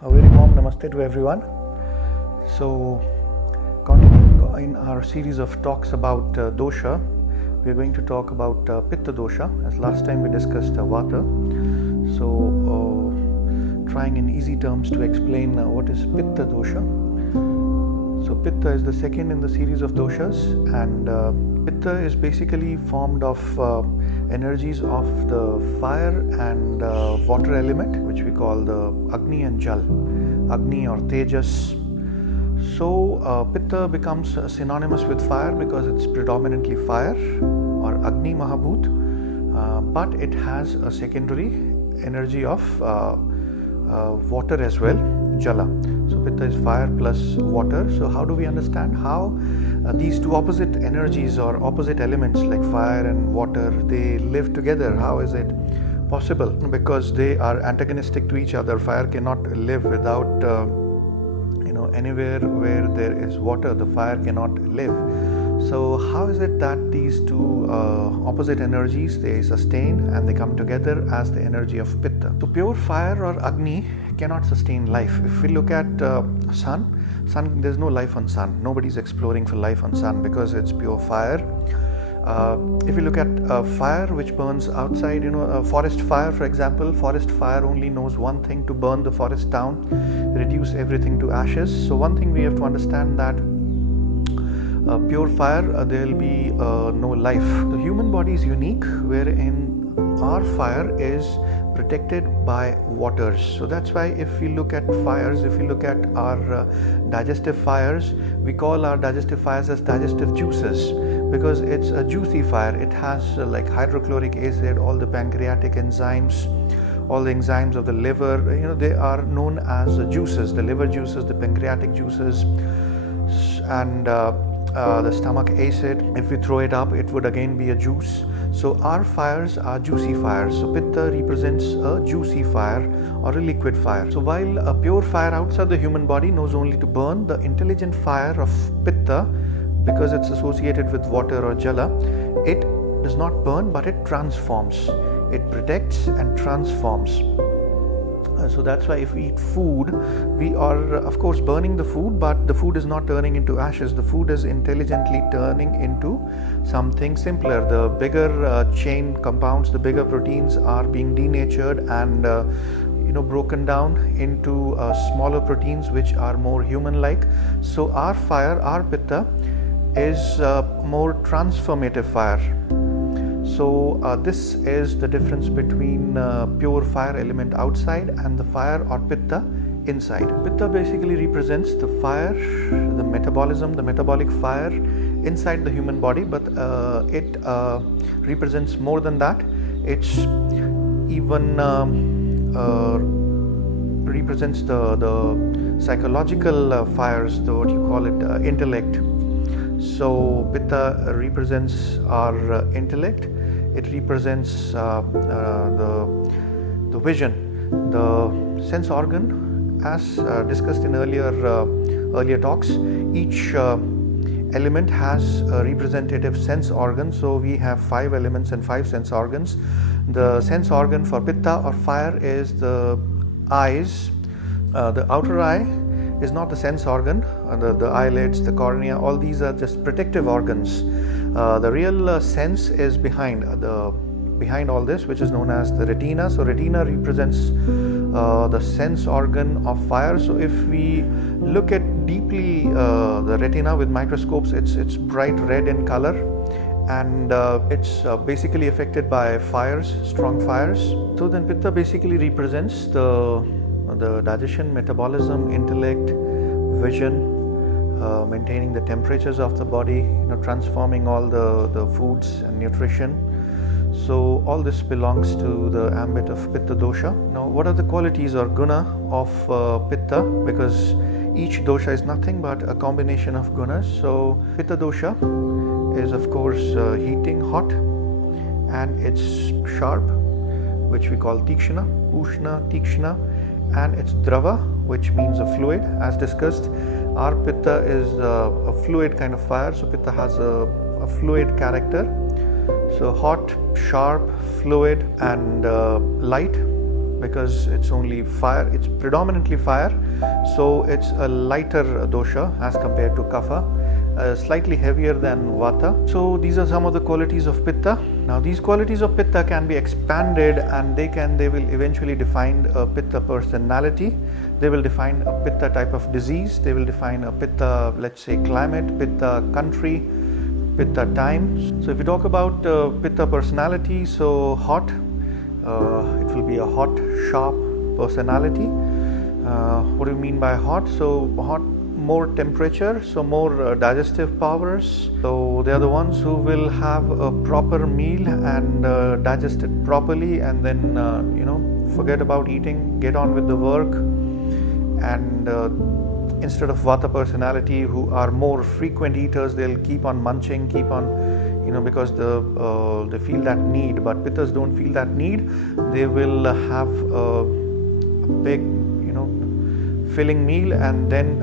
A very warm namaste to everyone. So, continuing in our series of talks about dosha, we are going to talk about Pitta Dosha. As last time we discussed Vata. So, trying in easy terms to explain what is Pitta Dosha. So, Pitta is the second in the series of doshas, and Pitta is basically formed of energies of the fire and water element, which we call the Agni and Jal, Agni or Tejas. So Pitta becomes synonymous with fire because it's predominantly fire or Agni Mahabhut, but it has a secondary energy of water as well, Jala. So Pitta is fire plus water. So how do we understand how these two opposite energies or opposite elements like fire and water, they live together? How is it possible? Because they are antagonistic to each other. Fire cannot live without anywhere where there is water, the fire cannot live. So how is it that these two opposite energies, they sustain and they come together as the energy of Pitta? So pure fire or Agni cannot sustain life. If we look at sun, there's no life on sun. Nobody's exploring for life on sun because it's pure fire. If you look at fire which burns outside, forest fire, for example, forest fire only knows one thing: to burn the forest down, reduce everything to ashes. So one thing we have to understand, that pure fire, there will be no life. The human body is unique, wherein our fire is protected by waters. So that's why if we look at fires, if we look at our digestive fires, we call our digestive fires as digestive juices, because it's a juicy fire. It has like hydrochloric acid, all the pancreatic enzymes, all the enzymes of the liver, they are known as juices, the liver juices, the pancreatic juices, and the stomach acid. If we throw it up, it would again be a juice. So our fires are juicy fires. So Pitta represents a juicy fire or a liquid fire. So while a pure fire outside the human body knows only to burn, the intelligent fire of Pitta, because it's associated with water or Jala, it does not burn but it transforms. It protects and transforms. So that's why if we eat food, we are of course burning the food, but the food is not turning into ashes. The food is intelligently turning into something simpler. The bigger chain compounds, the bigger proteins are being denatured and broken down into smaller proteins which are more human-like. So our fire, our Pitta, is more transformative fire. So this is the difference between pure fire element outside and the fire or Pitta inside. Pitta basically represents the fire, the metabolism, the metabolic fire inside the human body, but it represents more than that. It's even represents the psychological fires, what you call it, intellect. So Pitta represents our intellect. It represents the vision, the sense organ. As discussed in earlier talks, each element has a representative sense organ. So we have 5 elements and 5 sense organs. The sense organ for Pitta or fire is the eyes. The outer eye is not the sense organ. The eyelids, the cornea, all these are just protective organs. The real sense is behind all this, which is known as the retina. So retina represents the sense organ of fire. So if we look at deeply the retina with microscopes, it's bright red in color, and it's basically affected by fires, strong fires. So then Pitta basically represents the digestion, metabolism, intellect, vision, maintaining the temperatures of the body, transforming all the foods and nutrition. So all this belongs to the ambit of Pitta Dosha. Now, what are the qualities or guna of Pitta? Because each dosha is nothing but a combination of gunas. So Pitta Dosha is of course heating, hot, and it's sharp, which we call Tikshna, Ushna, Tikshna, and it's Drava, which means a fluid. As discussed, our Pitta is a fluid kind of fire. So Pitta has a fluid character. So hot, sharp, fluid, and light. because it's only fire, it's predominantly fire, so it's a lighter dosha as compared to kapha, slightly heavier than vata. So these are some of the qualities of pitta. Now these qualities of pitta can be expanded, and they will eventually define a pitta personality. They will define a pitta type of disease. They will define a pitta, let's say, climate, pitta country, pitta time. So if you talk about pitta personality, so hot, it will be a hot, sharp personality. What do you mean by hot? So hot, more temperature, so more digestive powers. So they are the ones who will have a proper meal and digest it properly, and then forget about eating, get on with the work. And instead of vata personality, who are more frequent eaters, they'll keep on munching, keep on, because they feel that need. But pittas don't feel that need. They will have a big filling meal and then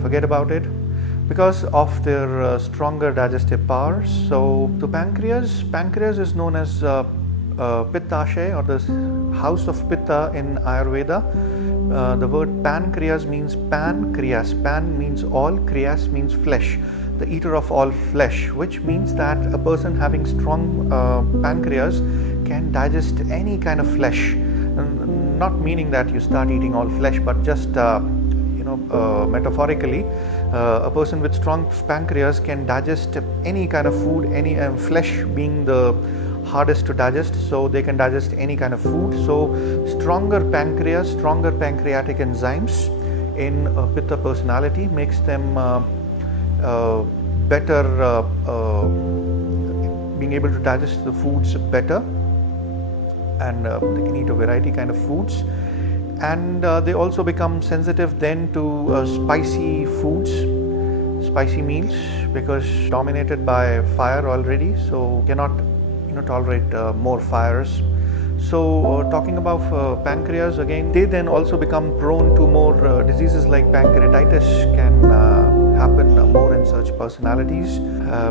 forget about it because of their stronger digestive powers. So pancreas is known as Pittashay, or the house of Pitta in Ayurveda. The word pancreas means pancreas. Pan means all, kriyas means flesh, the eater of all flesh, which means that a person having strong pancreas can digest any kind of flesh. Not meaning that you start eating all flesh, but just metaphorically, a person with strong pancreas can digest any kind of food, any flesh being the hardest to digest, so they can digest any kind of food. So stronger pancreas, stronger pancreatic enzymes in pitta personality makes them better, being able to digest the foods better, and they can eat a variety kind of foods. And they also become sensitive then to spicy foods, spicy meals, because dominated by fire already, so cannot tolerate more fires. So talking about pancreas again, they then also become prone to more diseases like pancreatitis can happen more in such personalities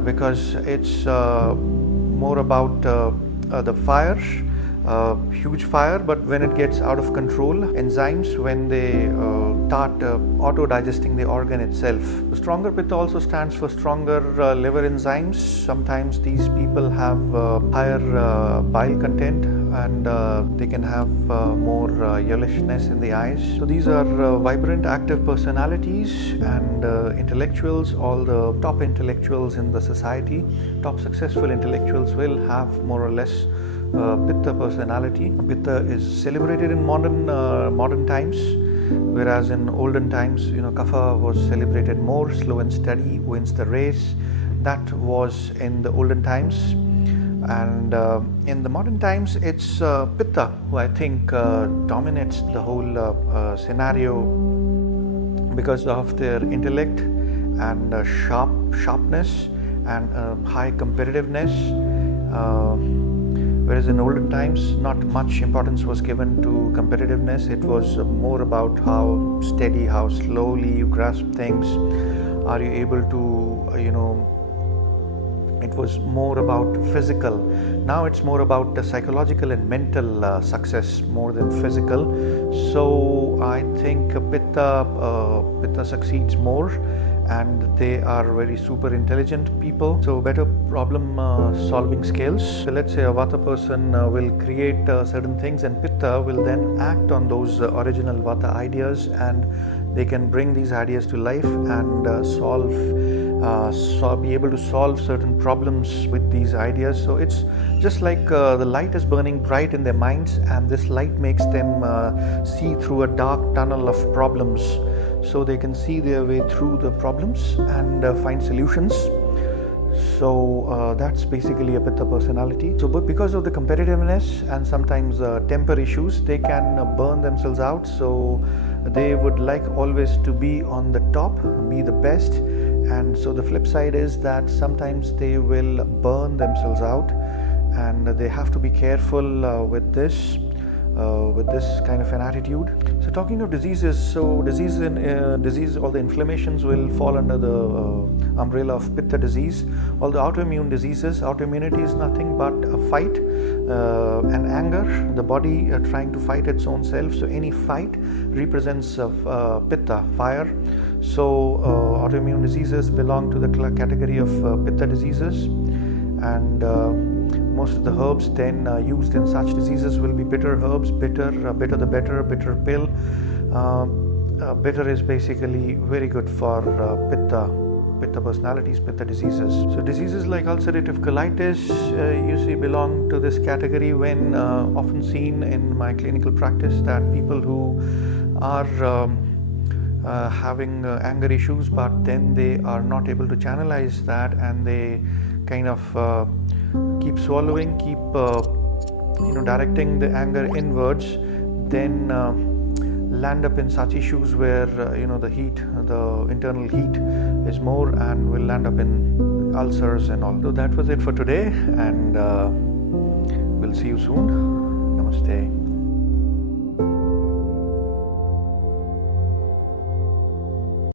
because it's more about the fire, huge fire, but when it gets out of control, enzymes, when they start auto-digesting the organ itself. The stronger pitta also stands for stronger liver enzymes. Sometimes these people have higher bile content, and they can have more yellowishness in the eyes. So these are vibrant, active personalities, and intellectuals, all the top intellectuals in the society, top successful intellectuals will have more or less Pitta personality. Pitta is celebrated in modern times, whereas in olden times, Kapha was celebrated more. Slow and steady wins the race. That was in the olden times, and in the modern times, it's Pitta who I think dominates the whole scenario because of their intellect and sharpness and high competitiveness. Whereas in olden times, not much importance was given to competitiveness. It was more about how steady, how slowly you grasp things. Are you able to, it was more about physical. Now it's more about the psychological and mental success more than physical. So I think Pitta succeeds more, and they are very super intelligent people, so better problem solving skills. So let's say a Vata person will create certain things, and Pitta will then act on those original Vata ideas, and they can bring these ideas to life and be able to solve certain problems with these ideas. So it's just like the light is burning bright in their minds, and this light makes them see through a dark tunnel of problems. So they can see their way through the problems and find solutions. So that's basically a Pitta personality. So but because of the competitiveness and sometimes temper issues, they can burn themselves out. So they would like always to be on the top, be the best. And so the flip side is that sometimes they will burn themselves out, and they have to be careful with this kind of an attitude. So talking of diseases, so disease, all the inflammations will fall under the umbrella of Pitta disease. All the autoimmune diseases, autoimmunity is nothing but a fight and anger, the body trying to fight its own self. So any fight represents Pitta, fire. So autoimmune diseases belong to the category of Pitta diseases, and most of the herbs then used in such diseases will be bitter herbs. Bitter the better, bitter pill. Bitter is basically very good for Pitta personalities, Pitta diseases. So diseases like ulcerative colitis, you see, belong to this category when often seen in my clinical practice, that people who are having anger issues, but then they are not able to channelize that, and they kind of keep swallowing, keep directing the anger inwards, then land up in such issues where the heat, the internal heat is more, and will land up in ulcers and all. So that was it for today, and we'll see you soon. Namaste.